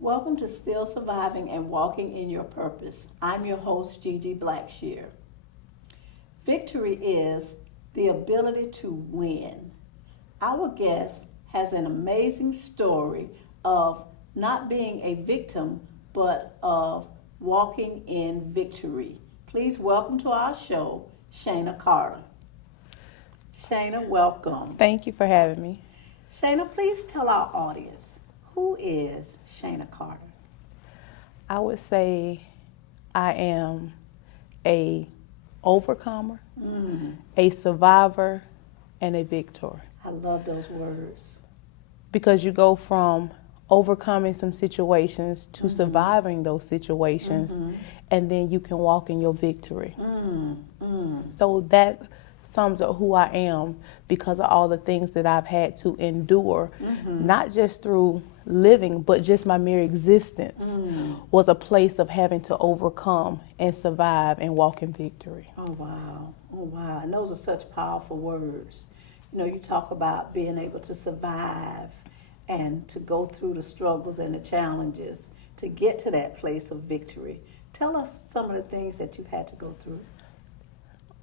Welcome to Still Surviving and Walking in Your Purpose. I'm your host, Gigi Blackshear. Victory is the ability to win. Our guest has an amazing story of not being a victim, but of walking in victory. Please welcome to our show, Shanna Carter. Shanna, welcome. Thank you for having me. Shanna, please tell our audience, who is Shanna Carter? I would say I am a overcomer, a survivor, and a victor. I love those words. Because you go from overcoming some situations to surviving those situations, and then you can walk in your victory. So that sums up who I am because of all the things that I've had to endure, not just through living, but just my mere existence was a place of having to overcome and survive and walk in victory. Oh, wow. Oh, wow. And those are such powerful words. You know, you talk about being able to survive and to go through the struggles and the challenges to get to that place of victory. Tell us some of the things that you've had to go through.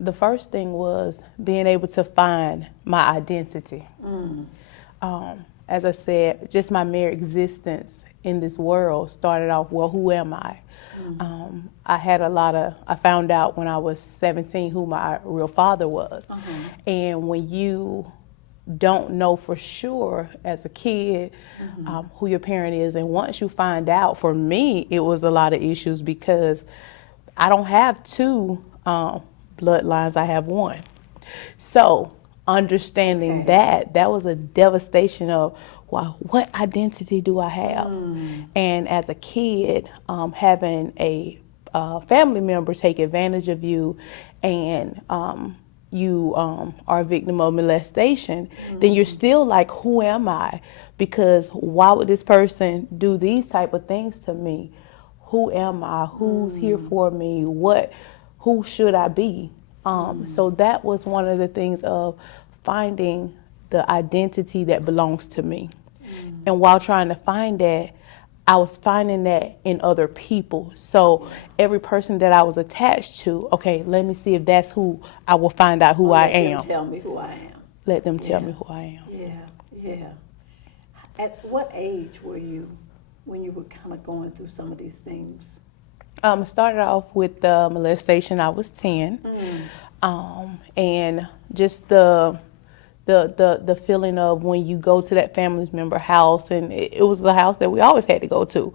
The first thing was being able to find my identity. As I said, just my mere existence in this world started off, well, who am I? I found out when I was 17 who my real father was. And when you don't know for sure as a kid who your parent is, and once you find out, for me, it was a lot of issues because I don't have two bloodlines, I have one. So understanding that was a devastation of, wow, what identity do I have? And as a kid, having a family member take advantage of you and you are a victim of molestation, then you're still like, who am I? Because why would this person do these type of things to me? Who am I? Who's here for me? Who should I be? So that was one of the things of finding the identity that belongs to me. And while trying to find that, I was finding that in other people. So every person that I was attached to, okay, let me see if that's who I will find out who I am. Let them tell me who I am. Let them tell me who I am. Yeah. At what age were you when you were kind of going through some of these things? Started off with the molestation. I was 10, and just the feeling of when you go to that family member house, and it was the house that we always had to go to.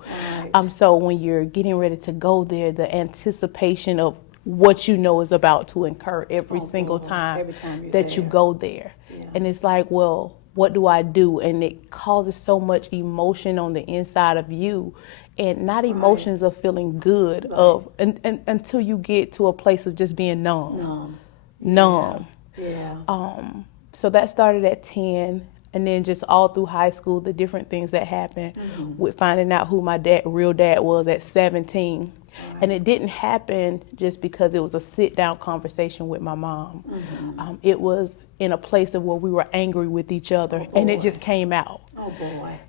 Right. So when you're getting ready to go there, the anticipation of what you know is about to incur every single time that you go there, and it's like, well, what do I do? And it causes so much emotion on the inside of you. And not emotions of feeling good of until you get to a place of just being numb. So that started at 10, and then just all through high school, the different things that happened with finding out who my real dad was at 17. And it didn't happen just because it was a sit-down conversation with my mom. It was in a place of where we were angry with each other, and it just came out. Oh, boy.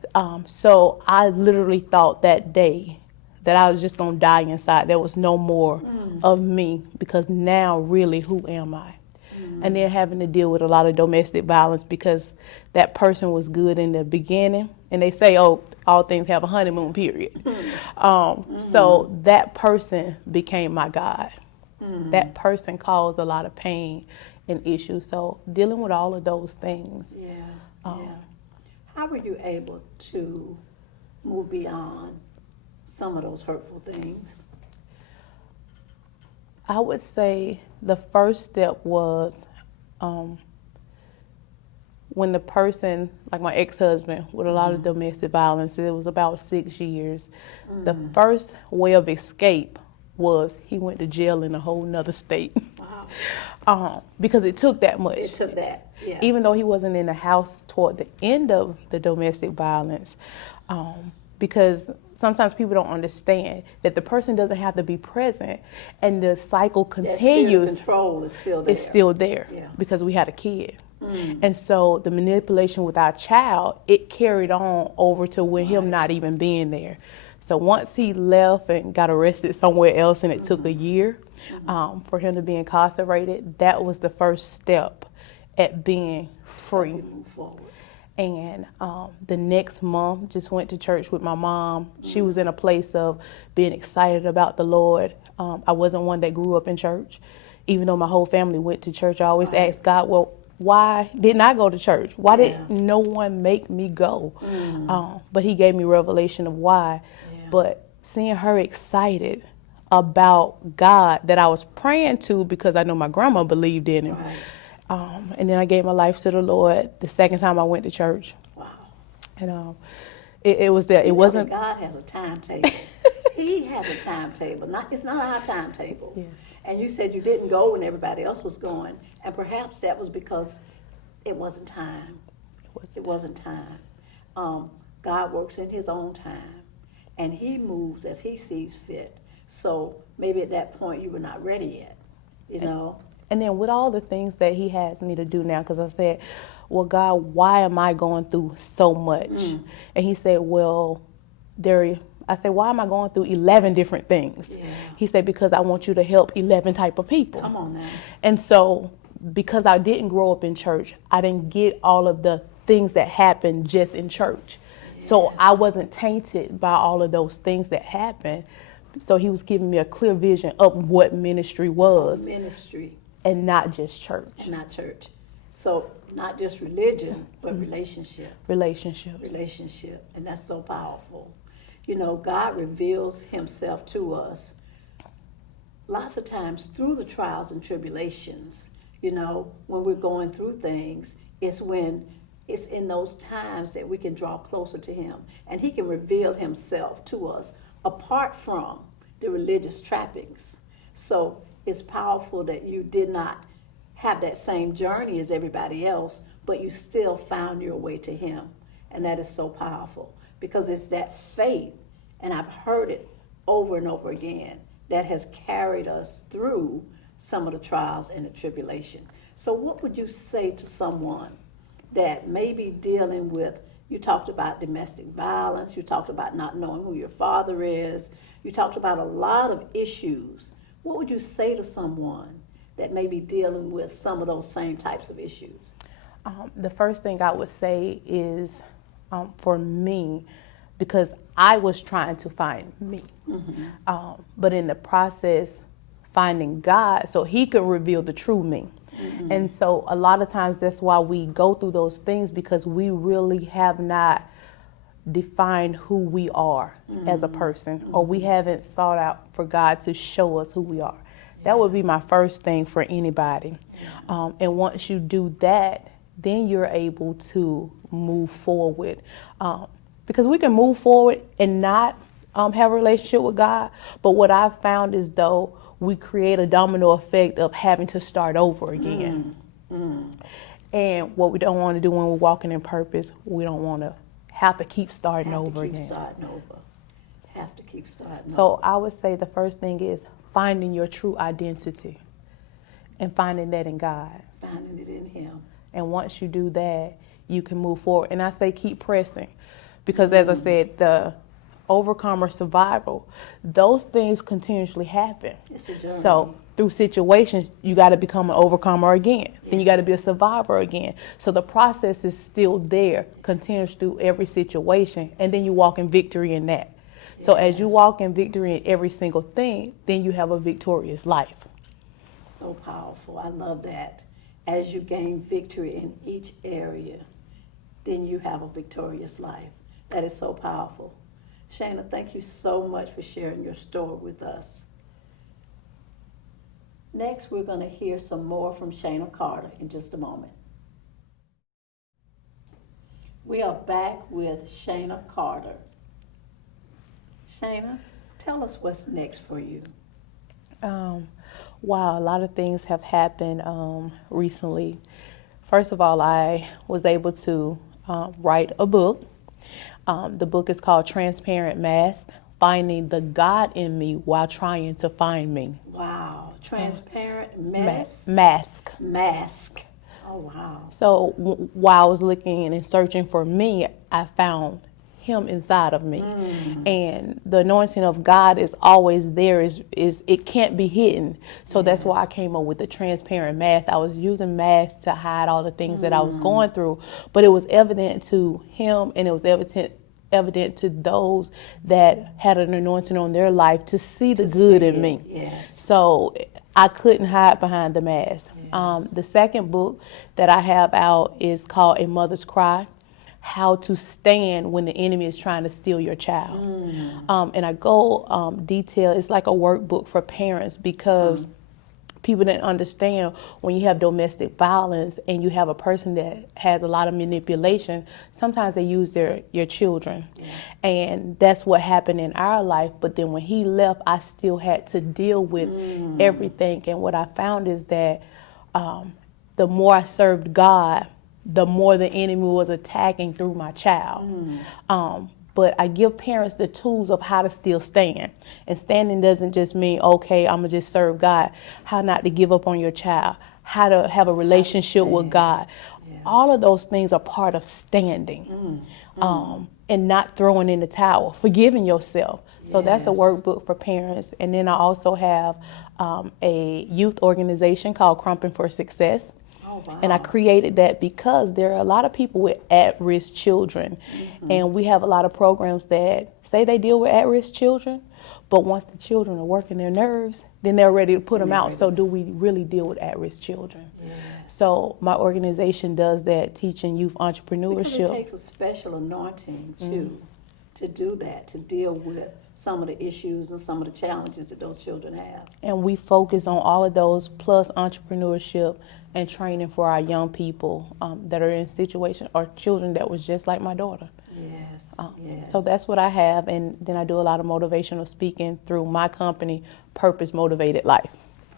So I literally thought that day that I was just going to die inside. There was no more of me, because now really, who am I? And then having to deal with a lot of domestic violence because that person was good in the beginning. And they say, oh, all things have a honeymoon period. So that person became my God. That person caused a lot of pain and issues. So dealing with all of those things. How were you able to move beyond some of those hurtful things? I would say the first step was when the person, like my ex-husband, with a lot of domestic violence, it was about 6 years. The first way of escape was he went to jail in a whole nother state. Wow. Because it took that much. It took that, yeah. Even though he wasn't in the house toward the end of the domestic violence, because sometimes people don't understand that the person doesn't have to be present, and the cycle continues. That control is still there. It's still there, yeah. Because we had a kid. And so the manipulation with our child, it carried on over to when him not even being there. So once he left and got arrested somewhere else, and it took a year for him to be incarcerated, that was the first step at being free. Move forward. And the next month, just went to church with my mom. She was in a place of being excited about the Lord. I wasn't one that grew up in church. Even though my whole family went to church, I always asked God, well, why didn't I go to church? Why did no one make me go? But he gave me revelation of why. But seeing her excited about God that I was praying to, because I know my grandma believed in him. And then I gave my life to the Lord the second time I went to church. Wow. And it was there. It wasn't. God has a timetable. He has a timetable. It's not our timetable. Yes. And you said you didn't go when everybody else was going, and perhaps that was because it wasn't time. It wasn't time. God works in his own time, and he moves as he sees fit. So maybe at that point you were not ready yet, you know. And then with all the things that he has me to do now, because I said, well, God, why am I going through so much? And he said, well, I said, why am I going through 11 different things? Yeah. He said, because I want you to help 11 type of people. Come on now. And so because I didn't grow up in church, I didn't get all of the things that happened just in church. Yes. So I wasn't tainted by all of those things that happened. So he was giving me a clear vision of what ministry was. Ministry. And not just church. And not church. So not just religion, but relationship. Relationship. And that's so powerful. You know, God reveals himself to us lots of times through the trials and tribulations. You know, when we're going through things, it's in those times that we can draw closer to him. And he can reveal himself to us apart from the religious trappings. So it's powerful that you did not have that same journey as everybody else, but you still found your way to him. And that is so powerful, because it's that faith, and I've heard it over and over again, that has carried us through some of the trials and the tribulation. So what would you say to someone that may be dealing with, you talked about domestic violence, you talked about not knowing who your father is, you talked about a lot of issues. What would you say to someone that may be dealing with some of those same types of issues? The first thing I would say is, for me, because I was trying to find me, but in the process, finding God so he could reveal the true me. And so a lot of times that's why we go through those things, because we really have not defined who we are as a person, or we haven't sought out for God to show us who we are. That would be my first thing for anybody. And once you do that, then you're able to move forward. Because we can move forward and not have a relationship with God. But what I've found is, though, we create a domino effect of having to start over again. And what we don't want to do when we're walking in purpose, we don't want to have to keep starting over again. Have to keep starting over. So I would say the first thing is finding your true identity and finding that in God. Finding it in him. And once you do that, you can move forward. And I say keep pressing, because as I said, the overcomer survival, those things continuously happen. It's a journey. So through situations, you got to become an overcomer again. Then you got to be a survivor again. So the process is still there, continues through every situation, and then you walk in victory in that. So as you walk in victory in every single thing, then you have a victorious life. So powerful. I love that. As you gain victory in each area, then you have a victorious life. That is so powerful. Shanna, thank you so much for sharing your story with us. Next, we're going to hear some more from Shanna Carter in just a moment. We are back with Shanna Carter. Shanna, tell us what's next for you. Wow, a lot of things have happened recently. First of all, I was able to write a book. The book is called Transparent Mask, Finding the God in Me While Trying to Find Me. Wow, transparent mask? Mask. Oh, wow. So while I was looking and searching for me, I found him inside of me. And the anointing of God is always there, is it can't be hidden. So that's why I came up with the transparent mask. I was using masks to hide all the things that I was going through, but it was evident to him, and it was evident to those that had an anointing on their life to see the good in me. Yes. So I couldn't hide behind the mask. Yes. The second book that I have out is called A Mother's Cry, How to Stand When the Enemy is Trying to Steal Your Child. And I go detail, it's like a workbook for parents, because people didn't understand when you have domestic violence and you have a person that has a lot of manipulation, sometimes they use your children. And that's what happened in our life. But then when he left, I still had to deal with everything. And what I found is that the more I served God, the more the enemy was attacking through my child. But I give parents the tools of how to still stand. And standing doesn't just mean, okay, I'm going to just serve God. How not to give up on your child. How to have a relationship with God. All of those things are part of standing. And not throwing in the towel. Forgiving yourself. So that's a workbook for parents. And then I also have a youth organization called Crumping for Success. Wow. And I created that because there are a lot of people with at-risk children. And we have a lot of programs that say they deal with at-risk children, but once the children are working their nerves, then they're ready to put them out. So do we really deal with at-risk children? So my organization does that, teaching youth entrepreneurship. Because it takes a special anointing to do that, to deal with some of the issues and some of the challenges that those children have. And we focus on all of those, plus entrepreneurship and training for our young people that are in situations, or children that was just like my daughter. So that's what I have, and then I do a lot of motivational speaking through my company, Purpose Motivated Life.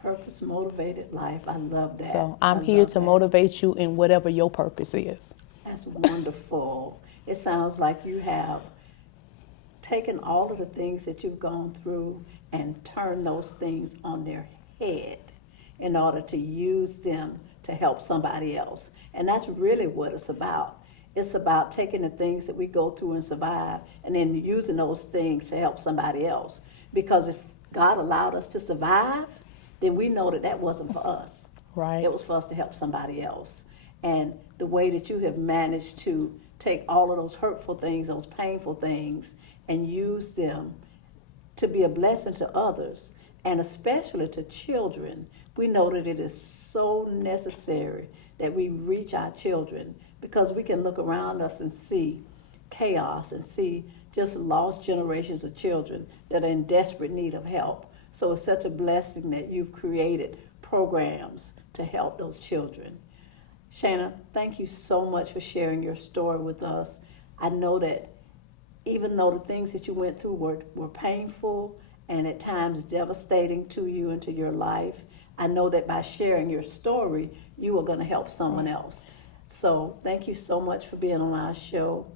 Purpose Motivated Life, I love that. So I'm here to motivate you in whatever your purpose is. That's wonderful. It sounds like you have taken all of the things that you've gone through and turned those things on their head in order to use them to help somebody else. And that's really what it's about. It's about taking the things that we go through and survive and then using those things to help somebody else. Because if God allowed us to survive, then we know that that wasn't for us. Right. It was for us to help somebody else. And the way that you have managed to take all of those hurtful things, those painful things, and use them to be a blessing to others, and especially to children. We know that it is so necessary that we reach our children, because we can look around us and see chaos and see just lost generations of children that are in desperate need of help. So it's such a blessing that you've created programs to help those children. Shanna, thank you so much for sharing your story with us. I know that even though the things that you went through were painful and at times devastating to you and to your life, I know that by sharing your story, you are going to help someone else. So thank you so much for being on our show.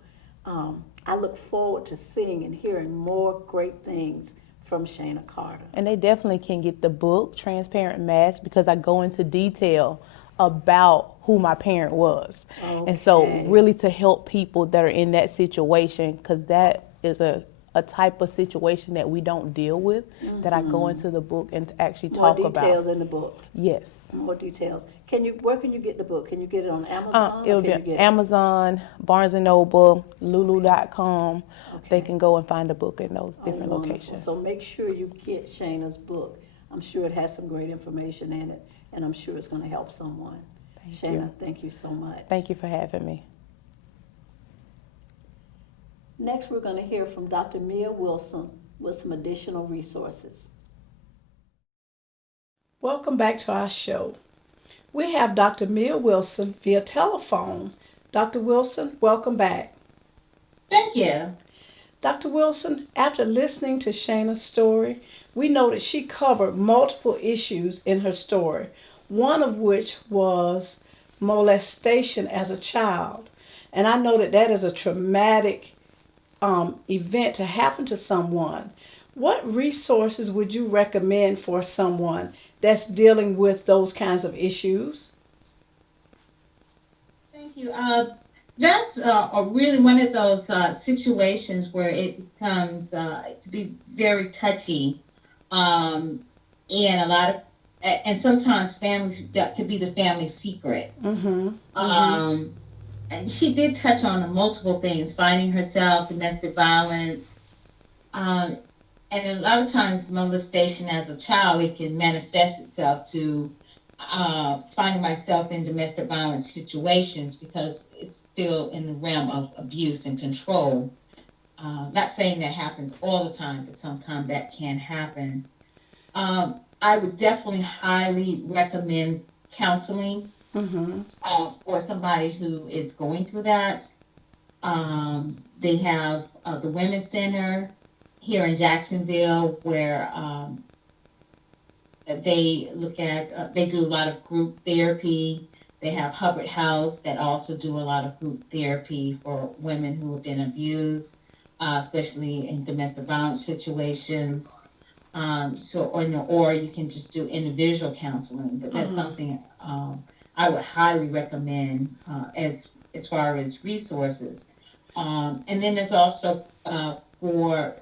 I look forward to seeing and hearing more great things from Shanna Carter. And they definitely can get the book, Transparent Mask, because I go into detail about who my parent was. Okay. And so really to help people that are in that situation, because that is a type of situation that we don't deal with, that I go into the book and actually talk about. More details in the book. Yes. More details. Where can you get the book? Can you get it on Amazon? It'll be Amazon, Barnes & Noble, Lulu.com. Okay. They can go and find the book in those different locations. So make sure you get Shanna's book. I'm sure it has some great information in it, and I'm sure it's going to help someone. Shanna, thank you so much. Thank you for having me. Next, we're going to hear from Dr. Mia Wilson with some additional resources. Welcome back to our show. We have Dr. Mia Wilson via telephone. Dr. Wilson, welcome back. Thank you. Dr. Wilson, after listening to Shayna's story, we know that she covered multiple issues in her story, one of which was molestation as a child. And I know that that is a traumatic event to happen to someone. What resources would you recommend for someone that's dealing with those kinds of issues? Thank you. That's really one of those situations where it becomes to be very touchy, and a lot of, and sometimes families, that could be the family secret. And she did touch on multiple things: finding herself, domestic violence, and a lot of times molestation as a child, it can manifest itself to finding myself in domestic violence situations because it's still in the realm of abuse and control. Not saying that happens all the time, but sometimes that can happen. I would definitely highly recommend counseling for somebody who is going through that. They have the Women's Center here in Jacksonville where they look at, they do a lot of group therapy. They have Hubbard House that also do a lot of group therapy for women who have been abused, especially in domestic violence situations. Or you can just do individual counseling, but that's something I would highly recommend as far as resources. And then there's also for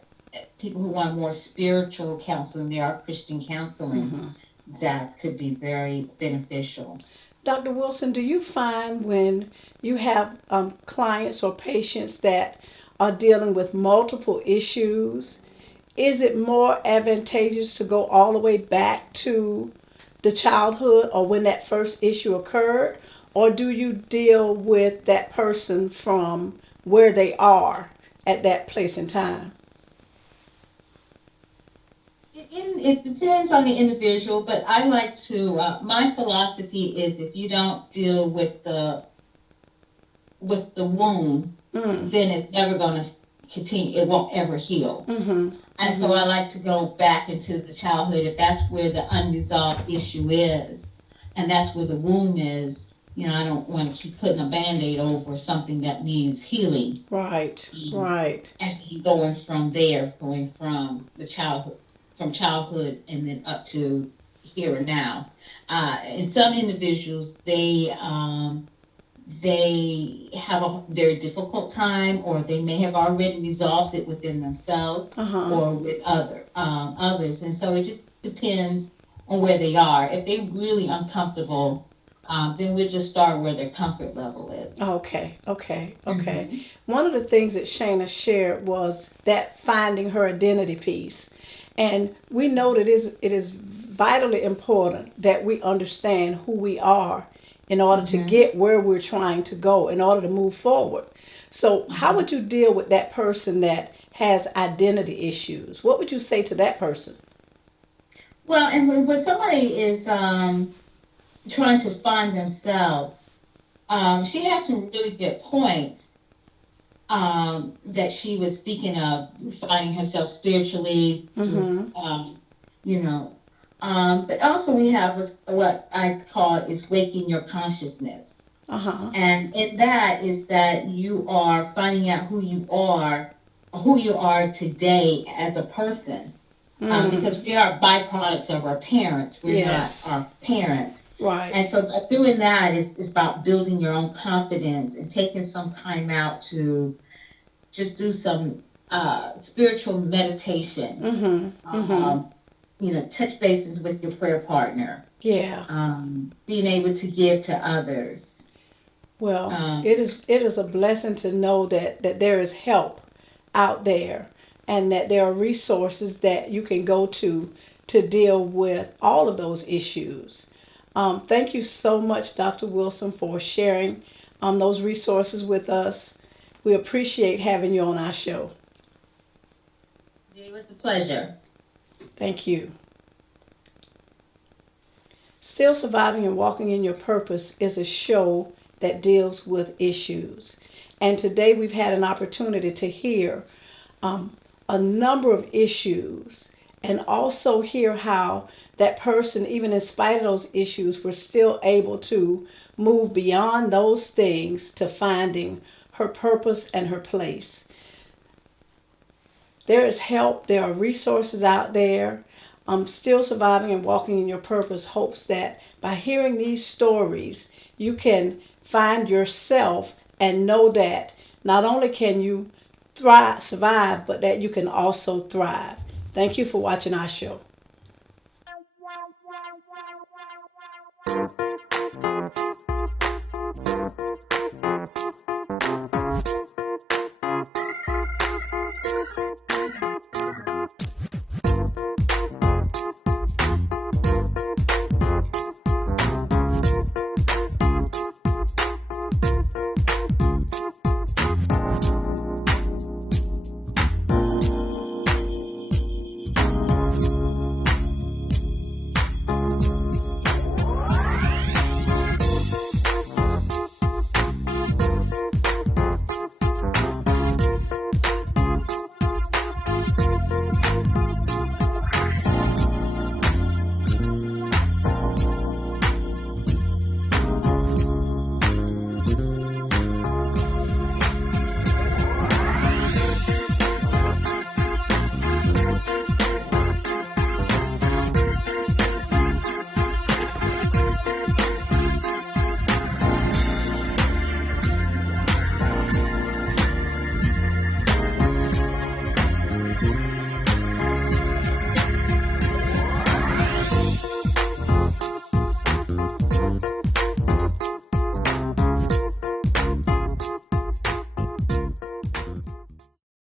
people who want more spiritual counseling, there are Christian counseling that could be very beneficial. Dr. Wilson, do you find when you have clients or patients that are dealing with multiple issues, is it more advantageous to go all the way back to the childhood or when that first issue occurred? Or do you deal with that person from where they are at that place in time? It depends on the individual, but I like to, my philosophy is if you don't deal with the wound, then it's never going to continue, it won't ever heal. And so I like to go back into the childhood if that's where the unresolved issue is, and that's where the wound is. You know, I don't want to keep putting a Band-Aid over something that needs healing. Right. And going from there, going from the childhood, and then up to here and now. In some individuals, they have a very difficult time, or they may have already resolved it within themselves or with others. And so it just depends on where they are. If they're really uncomfortable, then we'll just start where their comfort level is. Okay. One of the things that Shanna shared was that finding her identity piece. And we know that it is vitally important that we understand who we are in order to get where we're trying to go, in order to move forward. So how would you deal with that person that has identity issues? What would you say to that person? Well, and when somebody is trying to find themselves, she had some really good points that she was speaking of, finding herself spiritually, but also we have what I call is waking your consciousness. And in that is that you are finding out who you are today as a person. Because we are byproducts of our parents. We're not our parents. Right. And so doing that is about building your own confidence and taking some time out to just do some spiritual meditation. Touch bases with your prayer partner. Being able to give to others. Well, it is a blessing to know that there is help out there, and that there are resources that you can go to deal with all of those issues. Thank you so much, Dr. Wilson, for sharing those resources with us. We appreciate having you on our show. It was a pleasure. Thank you. Still Surviving and Walking in Your Purpose is a show that deals with issues. And today we've had an opportunity to hear a number of issues and also hear how that person, even in spite of those issues, was still able to move beyond those things to finding her purpose and her place. There is help. There are resources out there. Still Surviving and Walking in Your Purpose hopes that by hearing these stories, you can find yourself and know that not only can you survive, but that you can also thrive. Thank you for watching our show.